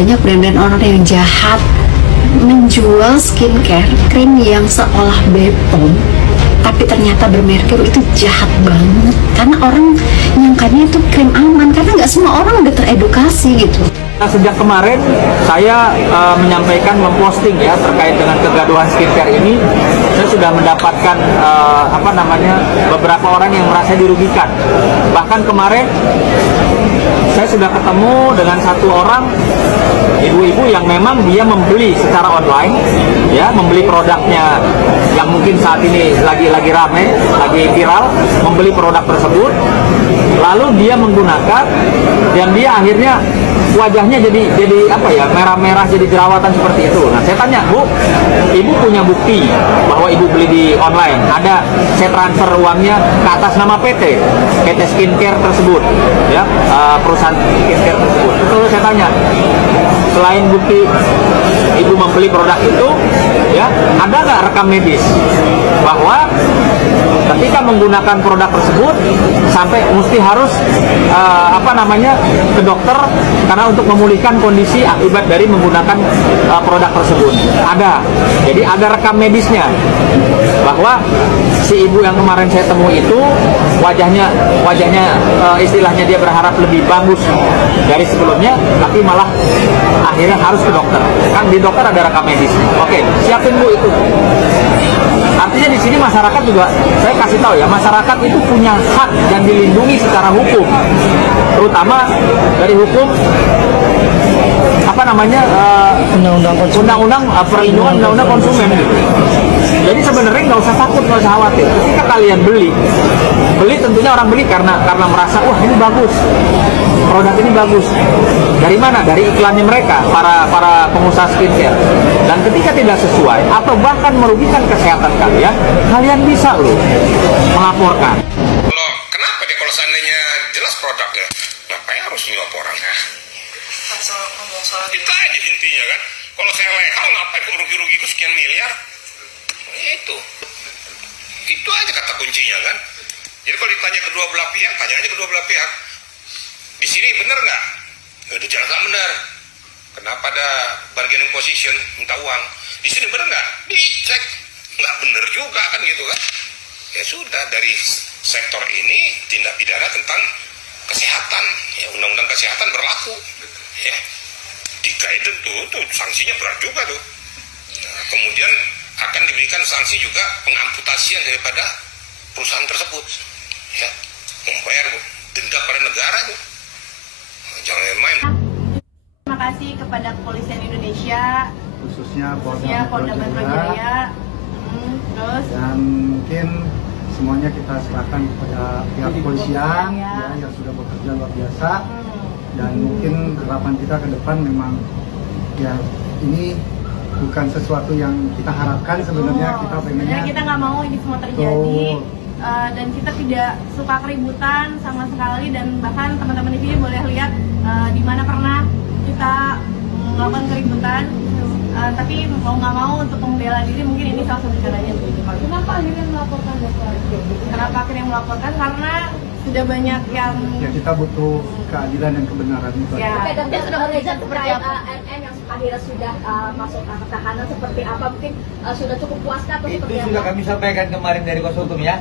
banyak brand-brand orang yang jahat menjual skincare, krim yang seolah Bepom tapi ternyata bermerkur. Itu jahat banget karena orang nyangkanya itu krim aman, karena nggak semua orang udah teredukasi gitu. Sejak kemarin saya menyampaikan, memposting ya terkait dengan kegaduhan skincare ini, saya sudah mendapatkan beberapa orang yang merasa dirugikan. Bahkan kemarin saya sudah ketemu dengan satu orang ibu-ibu yang memang dia membeli secara online, ya, membeli produknya yang mungkin saat ini lagi rame, lagi viral, membeli produk tersebut, lalu dia menggunakan dan dia akhirnya wajahnya jadi merah-merah, jadi jerawatan seperti itu. Nah, saya tanya, Bu, Ibu punya bukti bahwa Ibu beli di online? Ada, saya transfer uangnya ke atas nama PT Skincare tersebut, ya, perusahaan skincare tersebut. Terus saya tanya, selain bukti Ibu membeli produk itu, ya, ada nggak rekam medis bahwa ketika menggunakan produk tersebut sampai mesti harus ke dokter karena untuk memulihkan kondisi akibat dari menggunakan produk tersebut? Ada. Jadi ada rekam medisnya bahwa si ibu yang kemarin saya temui itu wajahnya istilahnya dia berharap lebih bagus dari sebelumnya, tapi malah akhirnya harus ke dokter. Kan di dokter ada rekam medis. Oke, siapin Bu itu. Artinya di sini masyarakat juga, saya kasih tahu ya, masyarakat itu punya hak dan dilindungi secara hukum, terutama dari hukum undang-undang perlindungan undang-undang konsumen gitu. Jadi sebenarnya nggak usah takut, nggak usah khawatir. Ketika kalian beli tentunya orang beli karena merasa, wah ini bagus, produk ini bagus. Dari mana? Dari iklannya mereka, para pengusaha skincare. Dan ketika tidak sesuai atau bahkan merugikan kesehatan kalian bisa loh melaporkan. Loh, kenapa deh kalau seandainya jelas produknya, ngapain harus nyuap orang ya? Itu aja intinya kan. Kalau saya legal, ngapain rugi-rugiku sekian miliar? Itu aja kata kuncinya kan. Jadi kalau ditanya kedua belah pihak, tanya aja kedua belah pihak. Di sini benar nggak? Di jalan nggak benar. Kenapa ada bargaining position minta uang? Di sini benar nggak? Dicek, nggak benar juga kan gitu kan? Ya sudah, dari sektor ini tindak pidana tentang kesehatan, ya undang-undang kesehatan berlaku. Ya, di guidance tuh sanksinya berat juga tuh. Nah, kemudian akan diberikan sanksi juga pengamputasian daripada perusahaan tersebut. Ya, membayar denda pada negara tuh. Jangan main. Terima kasih kepada Kepolisian Indonesia, khususnya Polda Metro Jaya. Terus dan mungkin semuanya kita serahkan kepada pihak kepolisian ya, yang sudah bekerja luar biasa. Dan mungkin harapan kita ke depan memang ya ini bukan sesuatu yang kita harapkan sebenarnya. Kita pengennya kita nggak mau ini semua terjadi. Dan kita tidak suka keributan sama sekali, dan bahkan teman-teman di sini boleh lihat di mana pernah kita melakukan keributan, tapi mau nggak mau untuk membela diri mungkin ini salah satu caranya. Kenapa akhirnya melaporkan dokter? Kenapa akhirnya melaporkan? Karena sudah banyak yang ya, kita butuh keadilan dan kebenaran itu. Ya. Oke, dokter sudah melihat seperti apa NN yang akhirnya sudah masuk ke tahanan seperti apa, mungkin sudah cukup puas atau itu seperti apa? Sudah kami sampaikan kemarin dari kuasa hukum ya.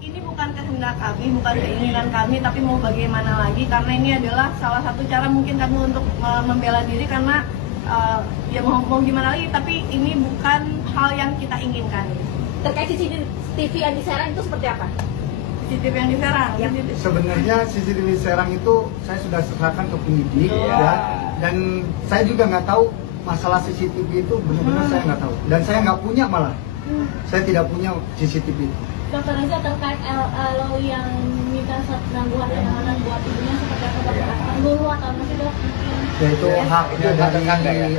Ini bukan kehendak kami, bukan keinginan kami, tapi mau bagaimana lagi, karena ini adalah salah satu cara mungkin kami untuk membela diri, karena ya mau gimana lagi, tapi ini bukan hal yang kita inginkan. Terkait CCTV yang di Serang itu seperti apa? CCTV yang di Serang? Ya. Sebenarnya CCTV Serang itu saya sudah serahkan ke penyidik ya, dan saya juga nggak tahu masalah CCTV itu benar-benar saya nggak tahu, dan saya nggak punya malah. Saya tidak punya CCTV itu. Dokter Reza, terkait LO yang minta penangguhan penahanan buat ibunya seperti apa, dokter? Dulu atau masih dok? Ya itu haknya dari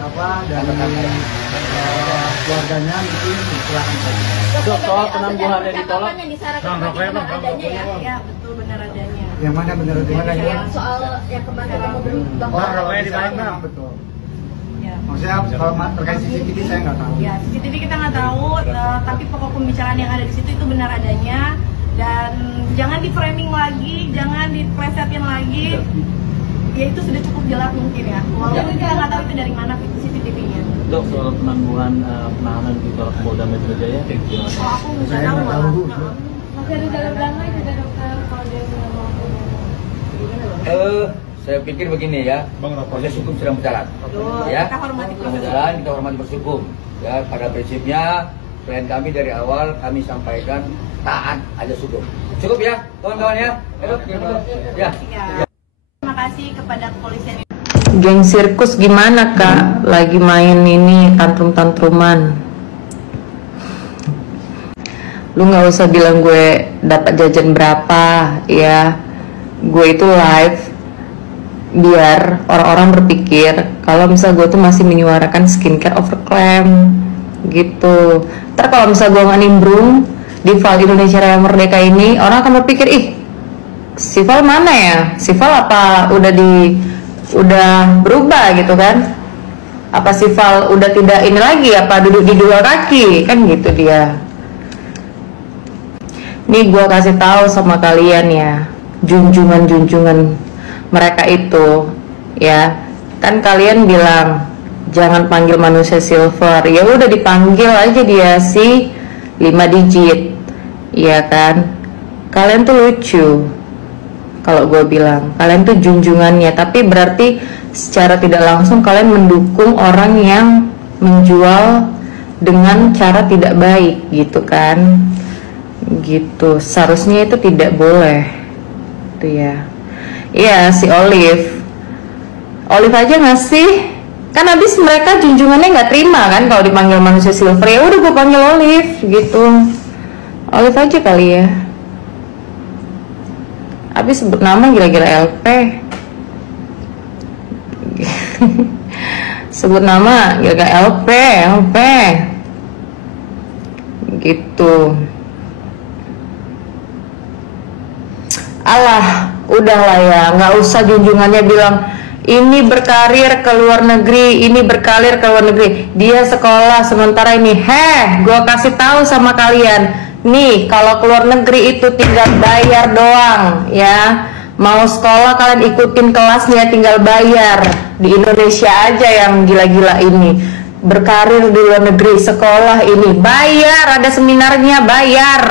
keluarganya, mungkin diserahkan saja. Dok, soal penangguhan yang ditolak yang disarankan benar adanya ya? Ya betul, benar adanya. Yang mana benar adanya? Yang soal yang kemarin kita mau beri di sana betul. Ya. Maksudnya kalau terkait CCTV saya nggak tahu. Ya, CCTV kita nggak tahu, tapi pokok pembicaraan yang ada di situ itu benar adanya. dan jangan di framing lagi, jangan diplesetin lagi. Ya itu sudah cukup jelas mungkin ya, walaupun kita nggak tahu itu dari mana CCTV-nya. Dok, soal penangguhan penahanan di Polda Metro Jaya, gimana? Oh, aku nggak Saya tahu nggak malah. tahu. Masih ada jalur damai juga dokter kalau dia sudah mau Saya pikir begini ya, proses hukum sedang berjalan. Betul, Ya, kita hormati sedang proses berjalan, kita hormati proses hukum. Ya, pada prinsipnya klien kami dari awal kami sampaikan taat aja hukum. Cukup ya, kawan-kawan ya. Ya. Ya. Terima kasih kepada kepolisian. Geng sirkus gimana kak? Lagi main ini tantrum-tantruman. Lu nggak usah bilang gue dapat jajan berapa ya. Gue itu live biar orang-orang berpikir kalau misal gue tuh masih menyuarakan skincare overclaim gitu. Ntar kalau misal gue nggak nimbrung di Val Indonesia Raya Merdeka ini, orang akan berpikir, ih si Val mana ya? Si Val apa udah berubah gitu kan? Apa si Val udah tidak ini lagi? Apa duduk di dua kaki? Kan gitu dia. Nih gue kasih tahu sama kalian ya, junjungan mereka itu ya, kan kalian bilang jangan panggil manusia silver, ya udah dipanggil aja dia si 5 digit, ya kan? Kalian tuh lucu kalau gue bilang, kalian tuh junjungannya, tapi berarti secara tidak langsung kalian mendukung orang yang menjual dengan cara tidak baik gitu kan? Gitu, seharusnya itu tidak boleh tuh ya. Iya si Olive aja nggak sih? Kan habis mereka junjungannya nggak terima kan kalau dipanggil manusia silver, ya udah gue panggil Olive gitu. Olive aja kali ya. Habis sebut nama gila-gila LP. Sebut nama gila-gila LP gitu. Alah, udahlah ya, nggak usah junjungannya bilang ini berkarir ke luar negeri, ini berkarir ke luar negeri. Dia sekolah sementara ini. Gue kasih tahu sama kalian, nih kalau ke luar negeri itu tinggal bayar doang ya. Mau sekolah kalian ikutin kelasnya tinggal bayar. Di Indonesia aja yang gila-gila ini berkarir di luar negeri, sekolah ini bayar, ada seminarnya bayar.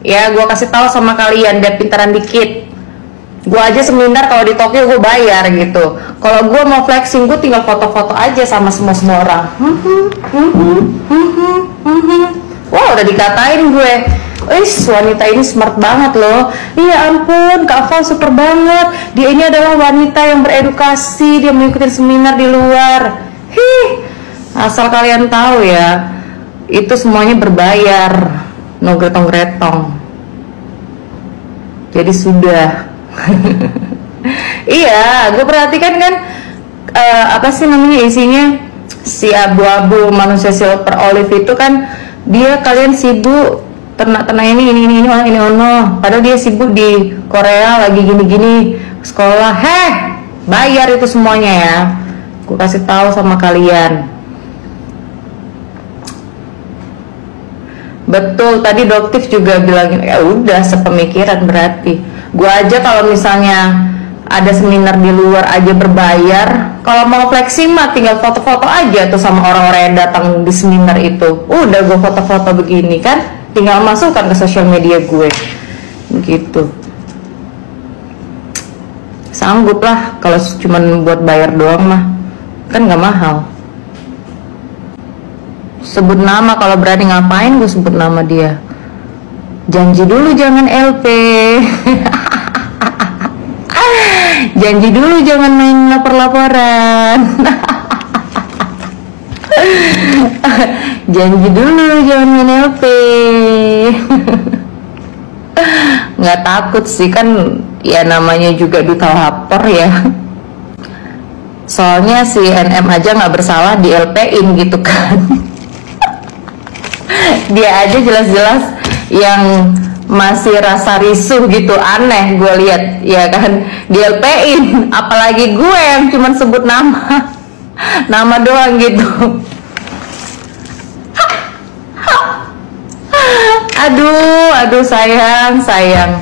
Ya, gue kasih tahu sama kalian, biar pintaran dikit. Gue aja seminar kalau di Tokyo gue bayar gitu. Kalau gue mau flexing, gue tinggal foto-foto aja sama semua orang. Wah, udah dikatain gue. Wanita ini smart banget loh. Iya ampun, Kak Val super banget. Dia ini adalah wanita yang beredukasi. Dia mengikuti seminar di luar. Asal kalian tahu ya, itu semuanya berbayar. No gretong-gretong. Jadi sudah. Iya, gue perhatikan kan apa sih namanya isinya, si abu-abu manusia silver Olive itu kan dia kalian sibuk ternak-ternak ini ono. Padahal dia sibuk di Korea lagi gini-gini sekolah. Bayar itu semuanya ya. Gue kasih tahu sama kalian. Betul, tadi Doktif juga bilang ya udah sepemikiran berarti. Gua aja kalau misalnya ada seminar di luar aja berbayar, kalau mau flexing mah tinggal foto-foto aja tuh sama orang-orang yang datang di seminar itu. Udah gue foto-foto begini kan, tinggal masukkan ke sosial media gue. Begitu. Sanggup lah kalau cuman buat bayar doang mah, kan nggak mahal. Sebut nama, kalau berani ngapain gue sebut nama dia. Janji dulu jangan LP. Janji dulu jangan main lapor-laporan. Janji dulu jangan main LP. Nggak takut sih kan, ya namanya juga duta lapor ya. Soalnya si NM aja nggak bersalah di LP-in gitu kan. Dia aja jelas-jelas yang masih rasa risuh gitu, aneh gue lihat ya kan, di LP-in. Apalagi gue yang cuman sebut nama doang gitu. Aduh sayang.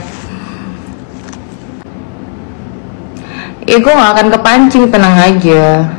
Ya gue gak akan kepancing, tenang aja.